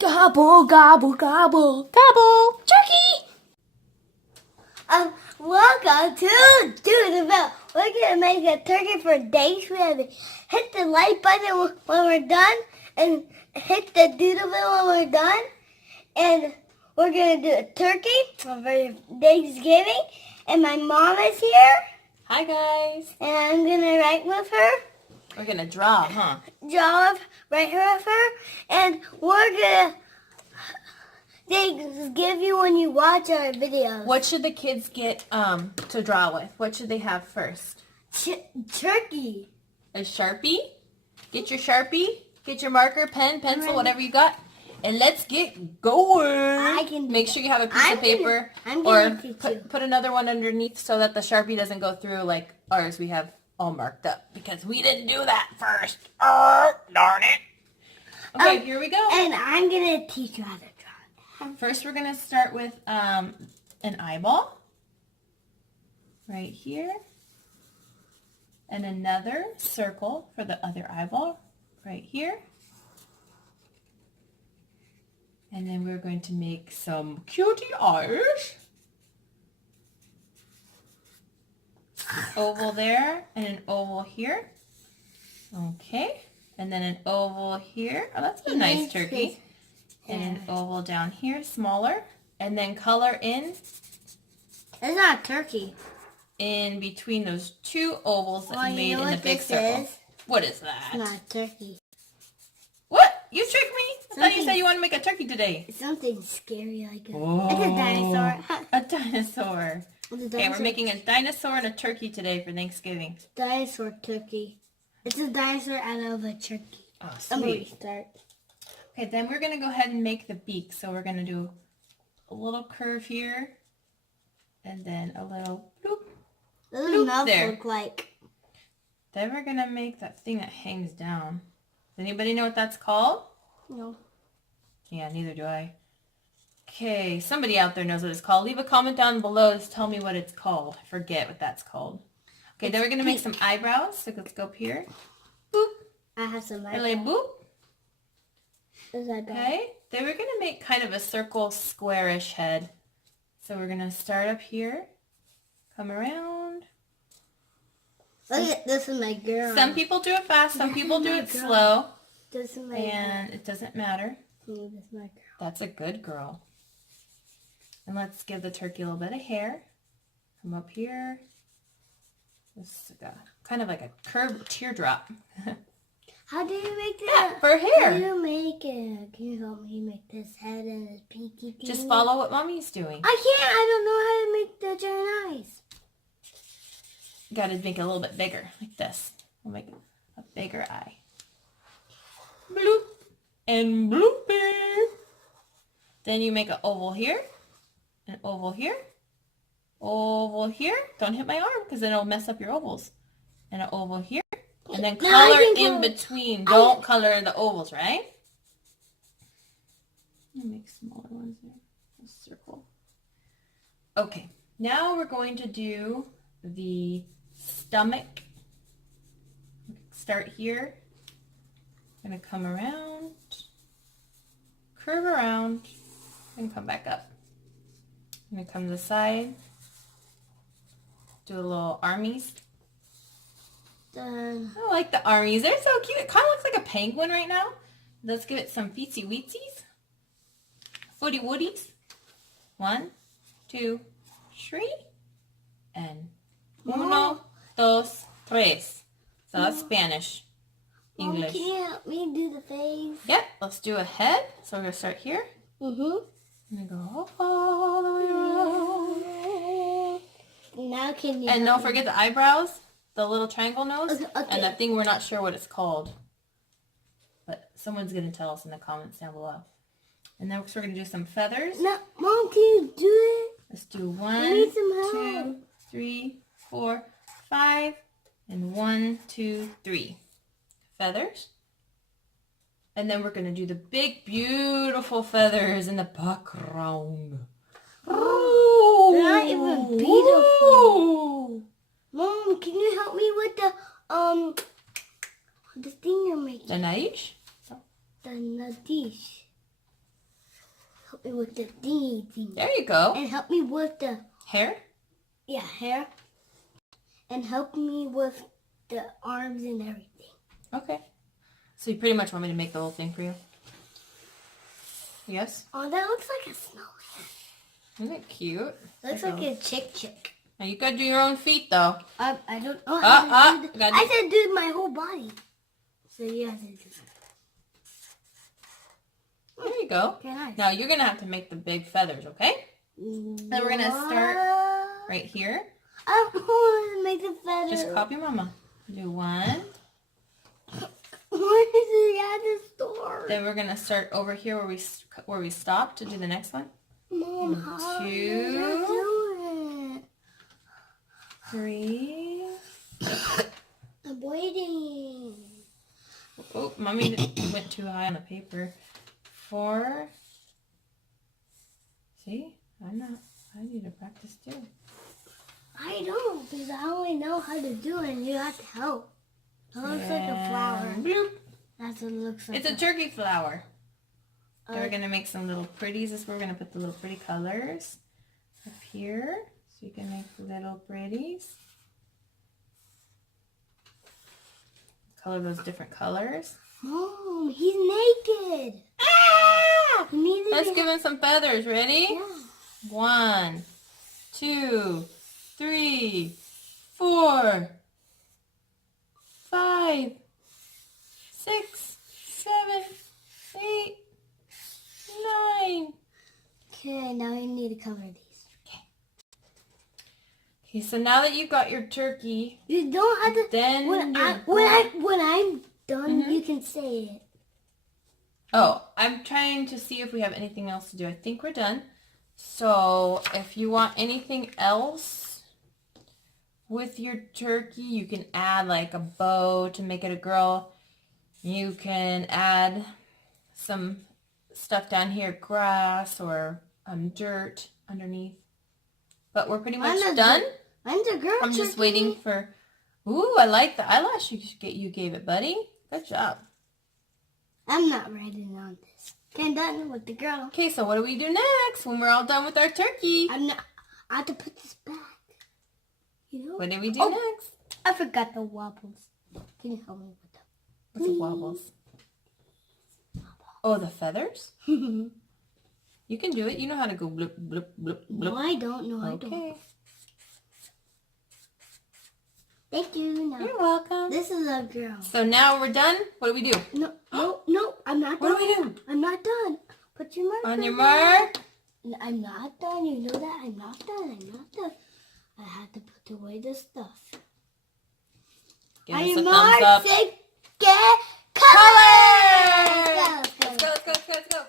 Gobble, gobble, gobble, gobble, turkey! Welcome to Doodleville. We're going to make a turkey for days. We have to hit the like button when we're done and hit the Doodleville when we're done. And we're going to do a turkey for Thanksgiving. And my mom is here. Hi, guys. And I'm going to write with her. We're going to draw, huh? Write her with her. And we're going to give you when you watch our videos. What should the kids get to draw with? What should they have first? Turkey. A Sharpie? Get your Sharpie. Get your marker, pen, pencil, whatever you got. And let's get going. Make sure you have a piece of paper. Or put another one underneath so that the Sharpie doesn't go through like ours. We have all marked up because we didn't do that first. Darn it. Okay, here we go. And I'm going to teach you how to draw. First, we're going to start with an eyeball right here. And another circle for the other eyeball right here. And then we're going to make some cutie eyes. Oval there and an oval here. Okay. And then an oval here. Oh, that's a nice turkey. And an oval down here, smaller. And then color in. It's not a turkey. In between those two ovals that you made in the big circle. What is that? It's not a turkey. What? You tricked me? I thought you said you want to make a turkey today. It's something scary like a... Oh, it's a dinosaur. A dinosaur. Okay, we're making a dinosaur and a turkey today for Thanksgiving. Dinosaur turkey. It's a dinosaur out of a turkey. Oh, sweet. I'm going to start. Okay, then we're going to go ahead and make the beak. So we're going to do a little curve here. And then a little bloop. What does the mouth look like? Then we're going to make that thing that hangs down. Does anybody know what that's called? No. Yeah, neither do I. Okay, somebody out there knows what it's called. Leave a comment down below to tell me what it's called. I forget what that's called. Okay, then we're going to make some eyebrows. So let's go up here. Boop. I have some eyebrows. Really, boop. Okay, then we're going to make kind of a circle squarish head. So we're going to start up here, come around. Look at this is my girl. Some people do it fast, some people do it slow. This is my and it doesn't matter. This is my girl. That's a good girl. And let's give the turkey a little bit of hair. Come up here. Just kind of like a curved teardrop. How do you make that? Yeah, for hair. How do you make it? Can you help me make this head and this pinky thing? Just follow what Mommy's doing. I can't. I don't know how to make the giant eyes. You gotta make it a little bit bigger, like this. We'll make a bigger eye. Bloop. And blooper. Then you make an oval here. An oval here. Oval here. Don't hit my arm because then it'll mess up your ovals. And an oval here. And then color in between. Don't color the ovals, right? I'll make smaller ones there. A circle. Okay. Now we're going to do the stomach. Start here. I'm going to come around. Curve around. And come back up. I'm going to come to the side. Do a little armies. I like the armies. They're so cute. It kind of looks like a penguin right now. Let's give it some feetsy weetsies. Footy woodies. 1, 2, 3. And uno, dos, tres. So that's Spanish. English. Can you help me do the face? Yep. Let's do a head. So we're going to start here. Mm-hmm. And go all the way around. Now can you... And don't forget the eyebrows. The little triangle nose, okay. And that thing we're not sure what it's called. But someone's going to tell us in the comments down below. And then we're going to do some feathers. No, Mom, can you do it? Let's do 1, need some help. 2, 3, 4, 5, and 1, 2, 3. Feathers. And then we're going to do the big, beautiful feathers in the background. Oh, they're not even beautiful. Mom, can you help me with the thing you're making? The naish? The nadish. help me with the thingy. There you go. And help me with the Hair? yeah hair. And help me with the arms and everything. Okay. So you pretty much want me to make the whole thing for you? Yes? Oh, that looks like a snowman. Isn't it cute? Looks like a chick. Now you gotta do your own feet though. I don't. Oh, gotta I said do my whole body. So you have to do that. There you go. Okay, nice. Now you're gonna have to make the big feathers, okay? Then we're gonna start right here. I want to make the feathers. Just copy mama. Do one. Where is the other store? Then we're gonna start over here where we stopped to do the next one. Mom, how are you doing it? 3. I'm waiting. Oh, mommy went too high on the paper. 4. See? I need to practice too. I don't, because I only know how to do it and you have to help. It looks like a flower. Bloop. That's what it looks like. It's a turkey flower. Then we're going to make some little pretties. This is where we're going to put the little pretty colors up here. So you can make little pretties. Color those different colors. Mom, he's naked. Ah! He Let's give him some feathers. Ready? Yeah. 1, 2, 3, 4, 5, 6, 7, 8, 9. Okay, now you need to cover these. Okay, so now that you got your turkey, You don't have to. then When you're I'm done, Mhm. you can say it. Oh, I'm trying to see if we have anything else to do. I think we're done. So if you want anything else with your turkey, you can add like a bow to make it a girl. You can add some stuff down here, grass or dirt underneath. But we're pretty much done. Mine's a girl. I'm just turkey. waiting for... Ooh, I like the eyelash you gave it, buddy. Good job. I'm not ready on this. Okay, I'm done with the girl. Okay, so what do we do next when we're all done with our turkey? I'm not. I have to put this back. You know. What do we do Oh. next? I forgot the wobbles. Can you help me with them? What's the wobbles? Oh, the feathers? You can do it. You know how to go bloop, bloop, bloop, No, bloop. I don't. No, I don't. Okay. Thank you. No. You're welcome. This is a girl. So now we're done. What do we do? No, I'm not done. What do we do? I'm not done. Put your marker. On your mark. I'm not done. You know that. I'm not done. I had to put away the stuff. Give us a thumbs up. Get color. Let's go, let's go, let's go, let's go.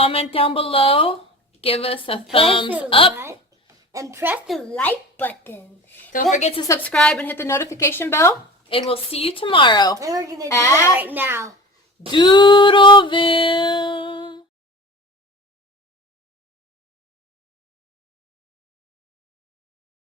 comment down below. Give us a Press thumbs the up. like and press the like button. Don't forget to subscribe and hit the notification bell. And we'll see you tomorrow. And we're gonna do that right now. Do